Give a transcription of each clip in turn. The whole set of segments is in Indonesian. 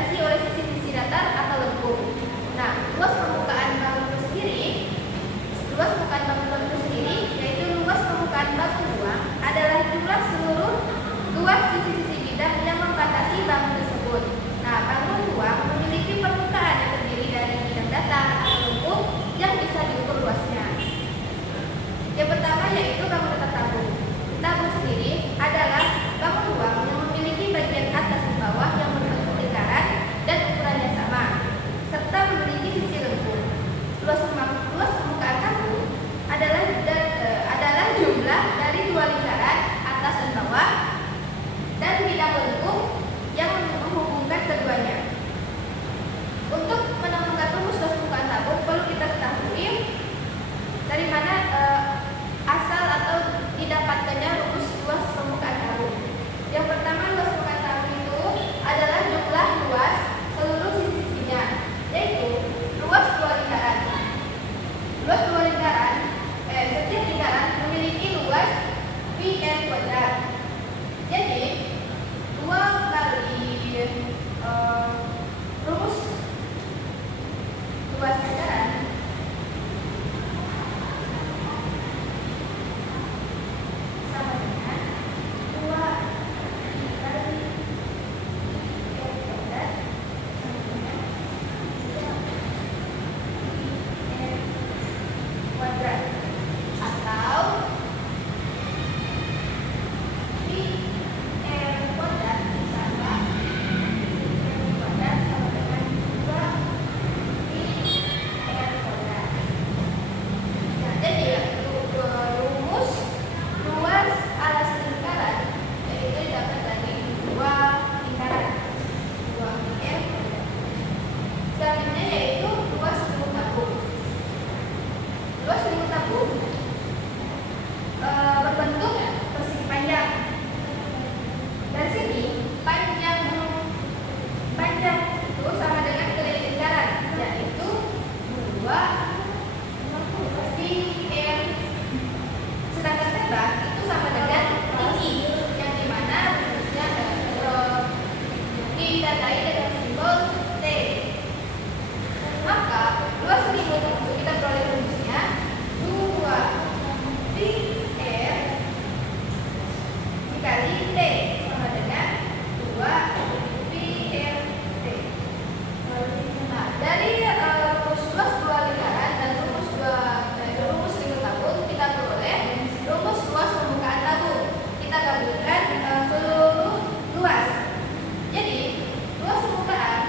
dibatasi oleh sisi-sisi datar atau lengkung. Nah, luas permukaan bangun itu sendiri, yaitu luas permukaan bangun ruang adalah jumlah seluruh luas sisi-sisi bidang yang membatasi bangun tersebut. Nah, bangun ruang memiliki permukaan yang terdiri dari bidang datar atau lengkung yang bisa diukur luasnya. Yang pertama yaitu bangun datar tabung. Tabung sendiri adalah bangun ruang yang memiliki bagian atas dan bawah yang berbentuk lingkaran dan ukurannya sama, serta memiliki sisi lengkung. Luas permukaan tabung adalah jumlah dari dua lingkaran atas dan bawah dan bidang lengkung yang menghubungkan keduanya. Untuk menemukan rumus luas permukaan tabung perlu kita ketahui dari mana asal atau didapatkannya rumus luas permukaan tabung. Yang pertama, luas permukaan tabung itu adalah jumlah luas seluruh sisi-sisinya, yaitu luas dua lingkaran. Setiap lingkaran memiliki luas Vn kuadrat. Jadi 2 kali rumus luas lingkaran sama dengan 2 kali Vn kuadrat sama dengan 3Vn kuadrat, atau Vn kuadrat ditambah Vn kuadrat sama dengan 2Vn kuadrat. Nah, jadi rumus luas alas lingkaran yaitu dapat dari dua lingkaran, 2Vn kuadrat. Selanjutnya yaitu luas lingkup tabung. Luas lingkup tabung berbentuk persegi panjang. Dari sini panjang itu sama dengan keliling lingkaran, yaitu 2 Vn. Sedangkan tebak itu sama dengan tinggi, yang dimana rumusnya ditandai dengan simbol T. Maka luas lingkup tabung kita peroleh rumusnya 2Vn dikali T sama dengan 2Vnt. Nah, dari rumus luas dua lingkaran dan rumus lingkup tabung kita peroleh rumus luas permukaan tabung. Kita gabungkan seluruh luas. Jadi luas permukaan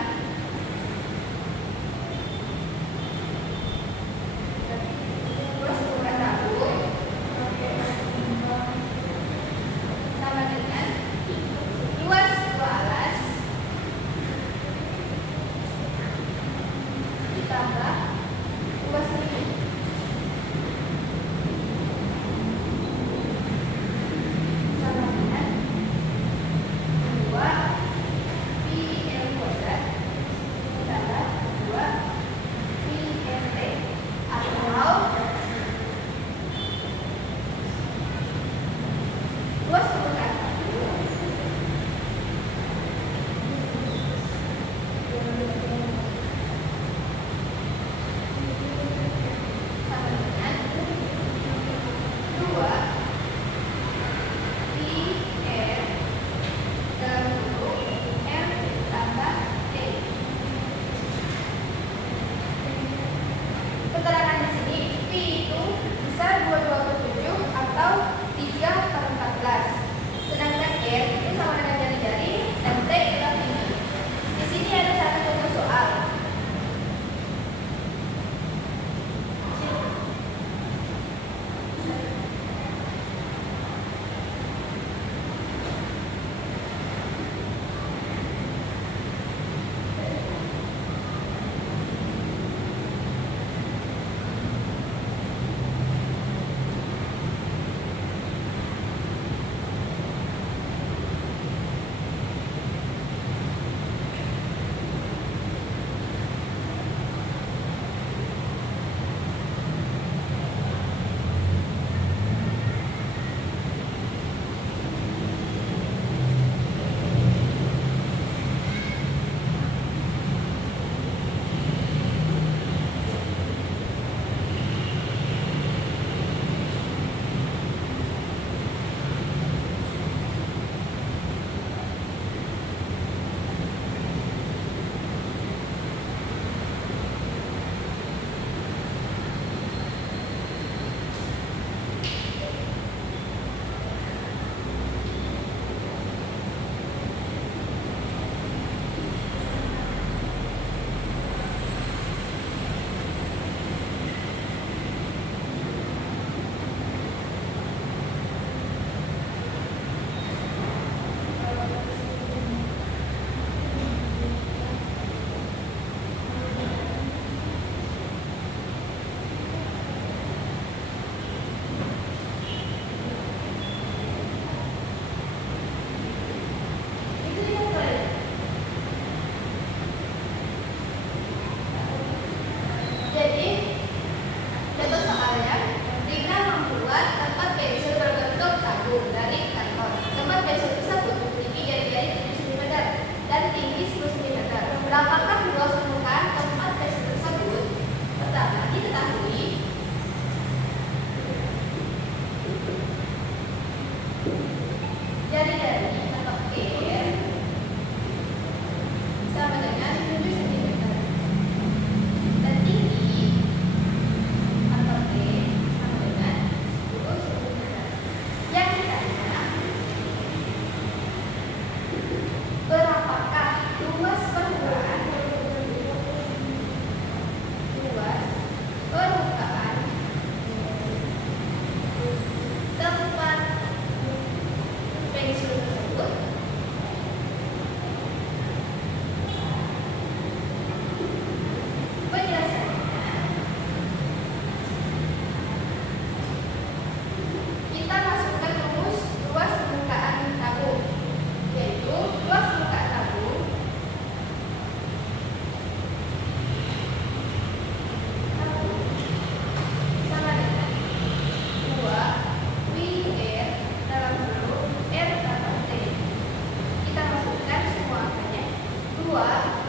2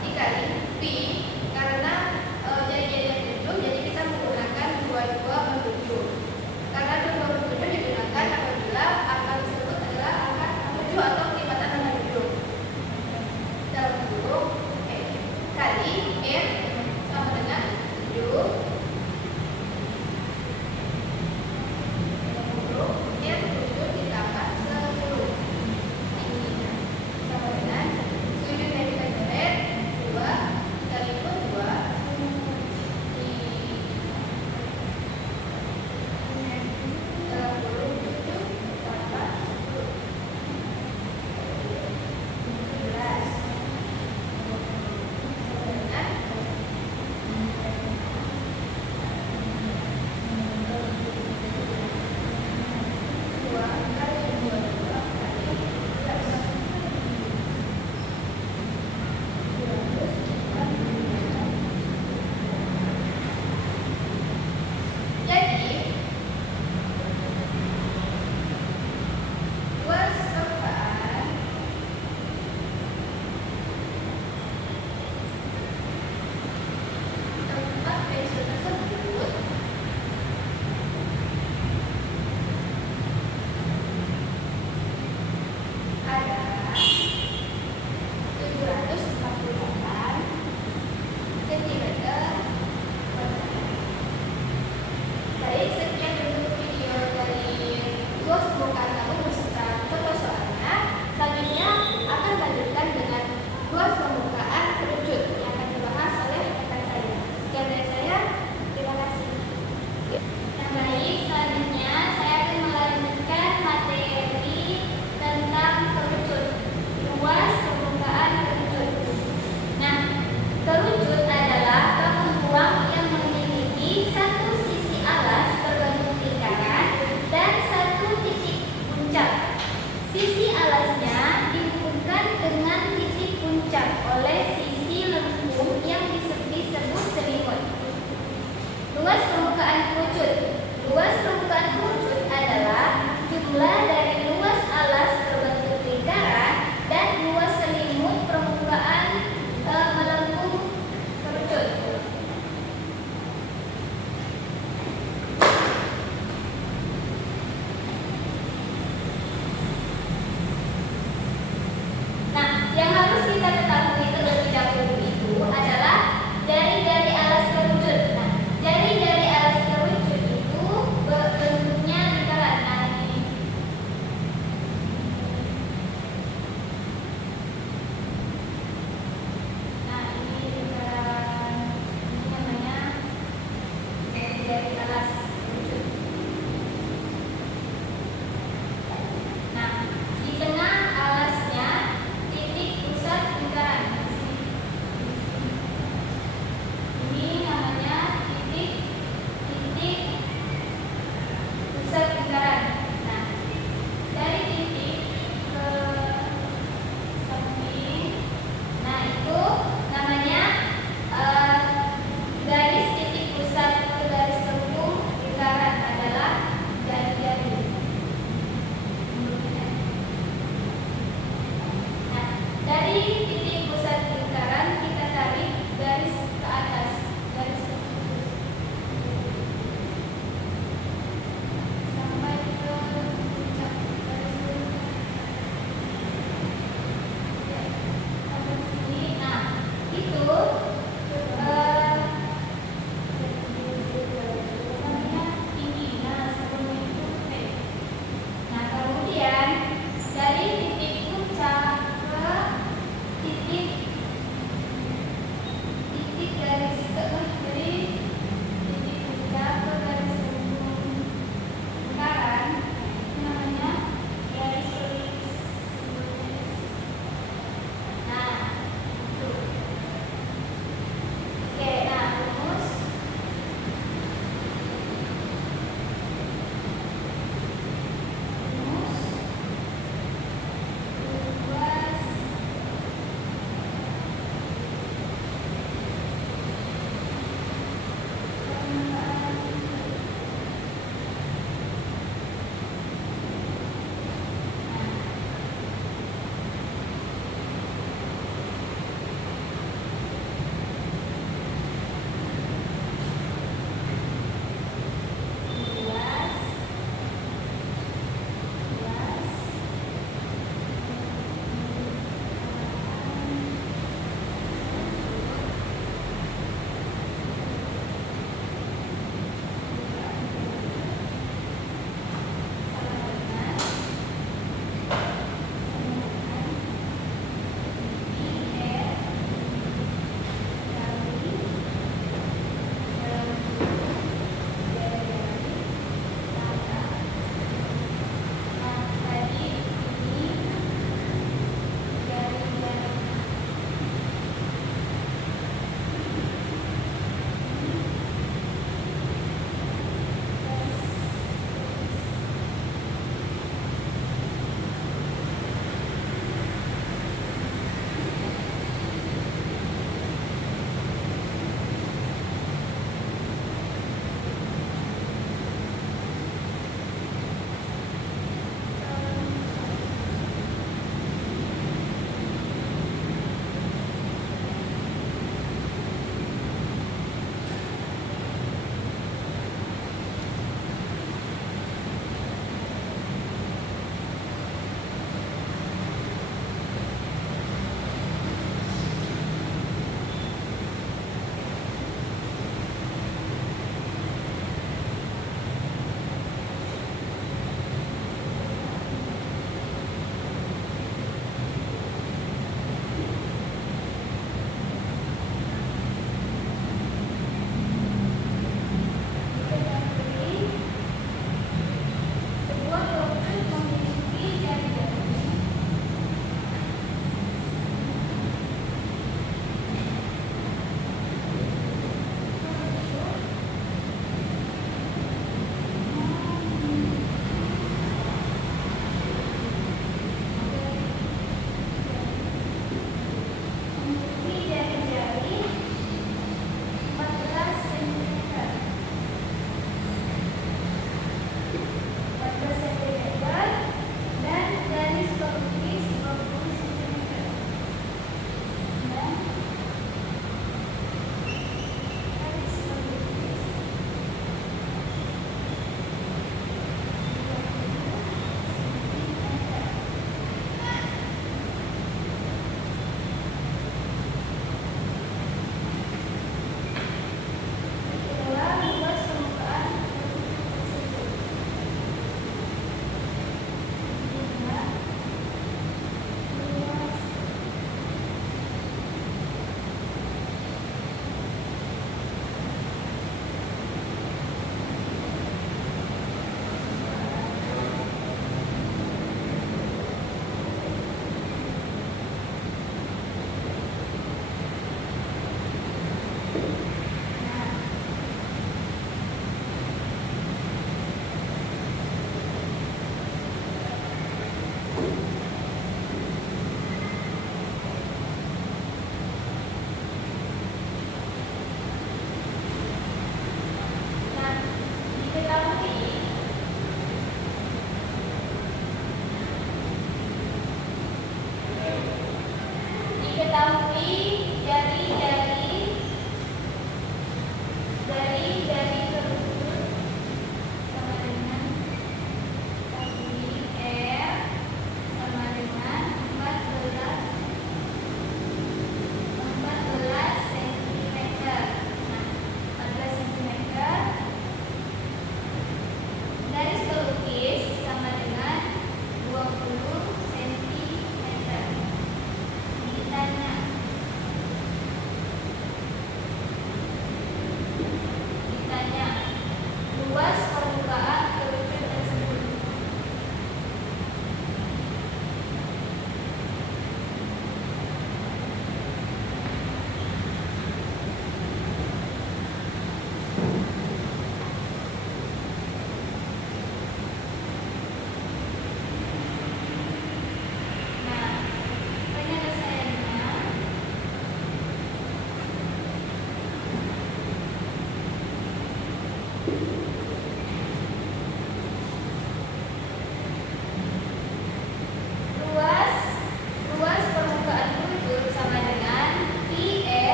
dikali V, karena jari-jarinya 7, jadi kita menggunakan 22/7. Karena 22/7 digunakan apabila angka tersebut adalah angka 7 atau kelipatan angka 7. Dalam kurung kali R sama dengan 7 R7 ditambah 10. Tingginya sama dengan 7 yang kita coret 2 kali 2 di dalam kurung 7 tambah 10 17 sama dengan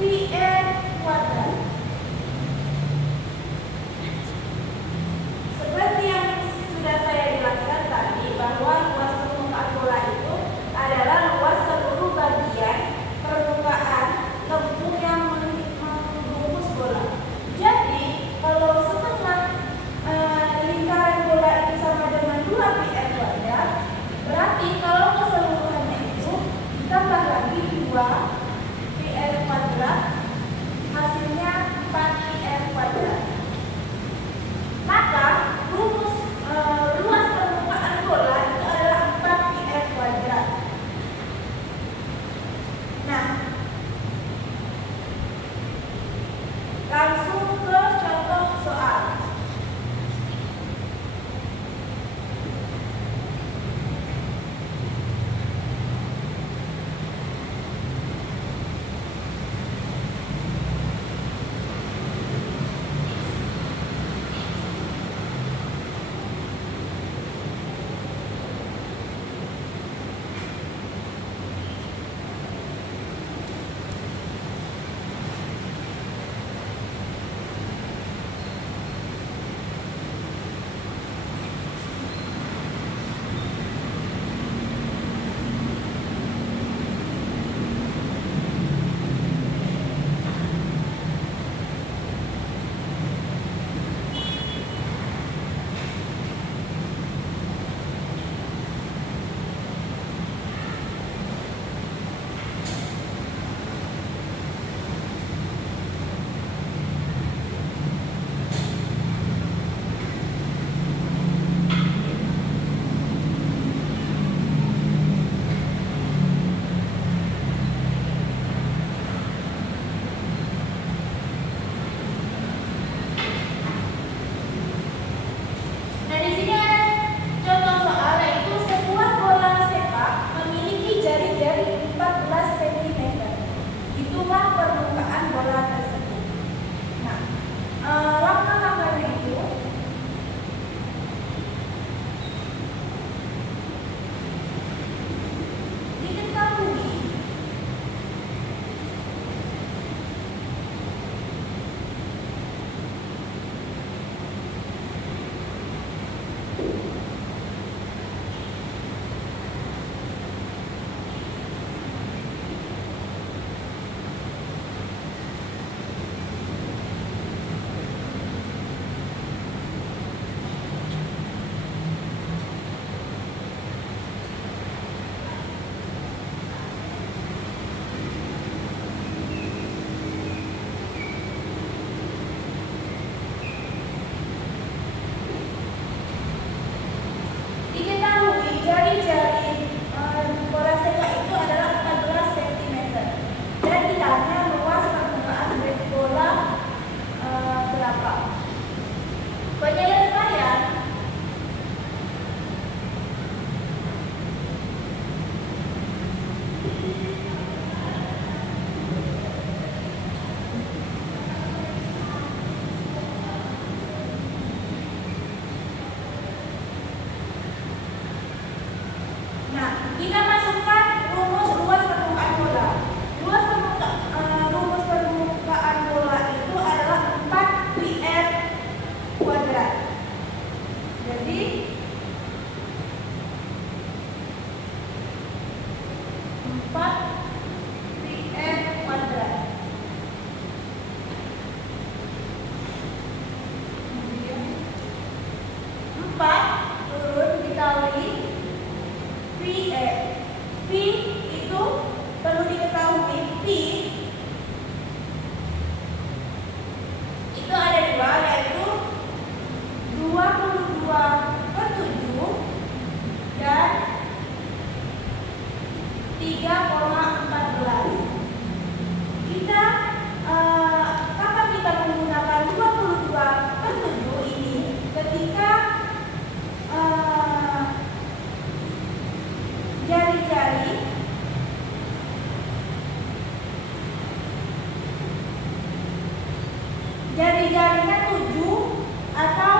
πr kuadrat. Seperti yang sudah saya jelaskan tadi, bahwa luas permukaan bola itu adalah luas seluruh bagian permukaan lempung yang membungkus bola. Jadi kalau setengah lingkaran bola itu sama dengan 2 πr kuadrat, berarti kalau keseluruhannya itu ditambah lagi 2 πr kuadrat, hasilnya 4 πr kuadrat. Maka rumus luas permukaan bola itu adalah 4 πr kuadrat. Nah, langsung ke contoh soal. Nah, di sini ada contoh soal, yaitu sebuah bola sepak memiliki jari-jari 14 cm. Itulah permukaan bola tersebut. Nah, langkah-langkahnya itu diketahui jari-jari bola sepak itu adalah 14 cm dan ditanya luas permukaan bola berapa. Penyelesaian kita masukkan rumus luas permukaan bola. Rumus permukaan bola itu adalah 4 πr kuadrat. Jadi 4 πr kuadrat. Kemudian 4 turun dikali P itu perlu diketahui, P itu ada dua, yaitu 22/7 dan 3,14. Kita kapan kita menggunakan 22/7 ini? Ketika jari-jarinya 7 atau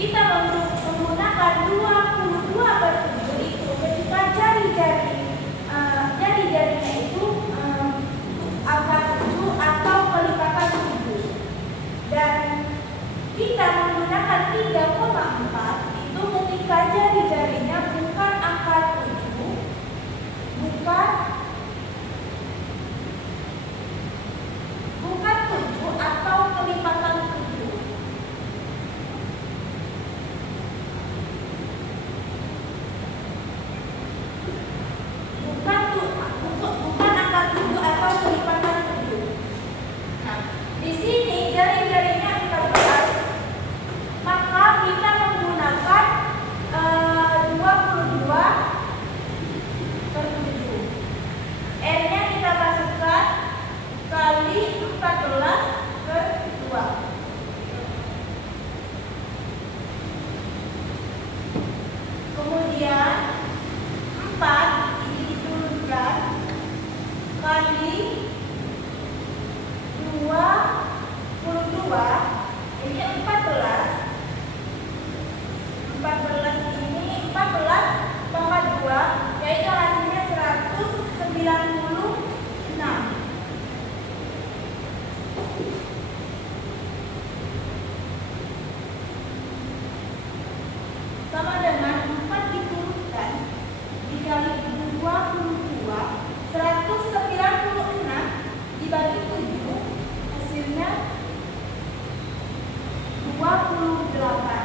kita menggunakan 22 per 7 itu ketika jari-jarinya itu angka 7 atau kelipatan 7. Dan kita menggunakan 3,4 itu ketika jari-jarinya bukan angka 7, bukan 7 atau kelipatan 7. Bukan angka 7 atau kelipatan 7. Nah, di sini jari-jarinya 14, maka kita menggunakan 22 per 7. N-nya kita masukkan kali 14 per 2. Kemudian 4 ini diturunkan kali 22, ini 14. 14 ini 14 pangkat 2, yaitu hasilnya 196. Sama dengan 4 diturunkan dikali 22, 196 dibagi 7, hasilnya 28.